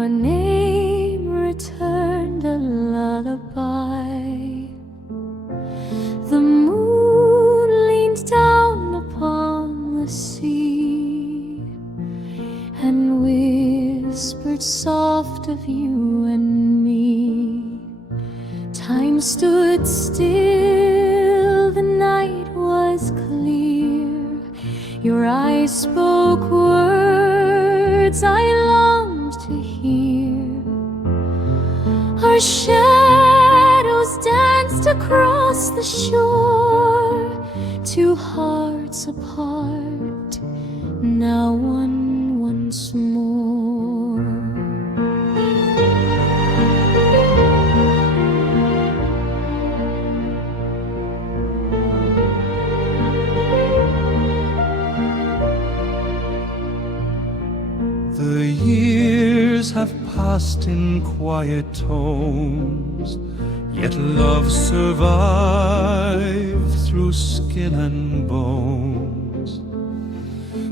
Your name returned a lullaby. The moon leaned down upon the sea and whispered soft of you and me. Time stood still, the night was clear. Your eyes spoke words I longed to hear. Our shadows danced across the shore, two hearts apart, now one once more. The years have passed in quiet tones, yet love survives through skin and bones.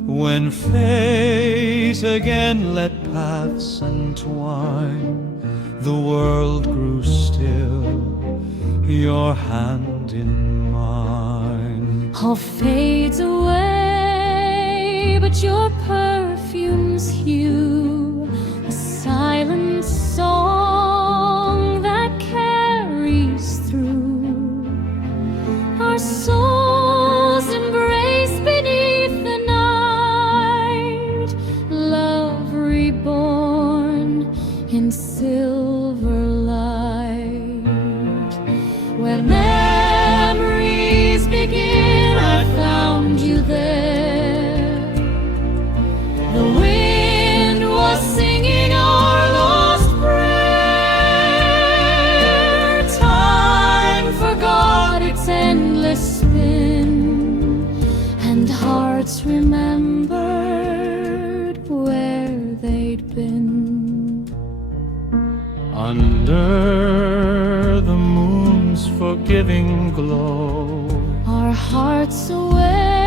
When fate again let paths entwine, the world grew still, your hand in mine. All fades away, but your perfume's hue, a silent song that carries through. Our souls embrace beneath the night, love reborn in silver light. Where memories begin, I found you there. The wind was singing our lost prayer. Time forgot its endless spin, and hearts remembered where they'd been. Under the moon's forgiving glow, Our hearts away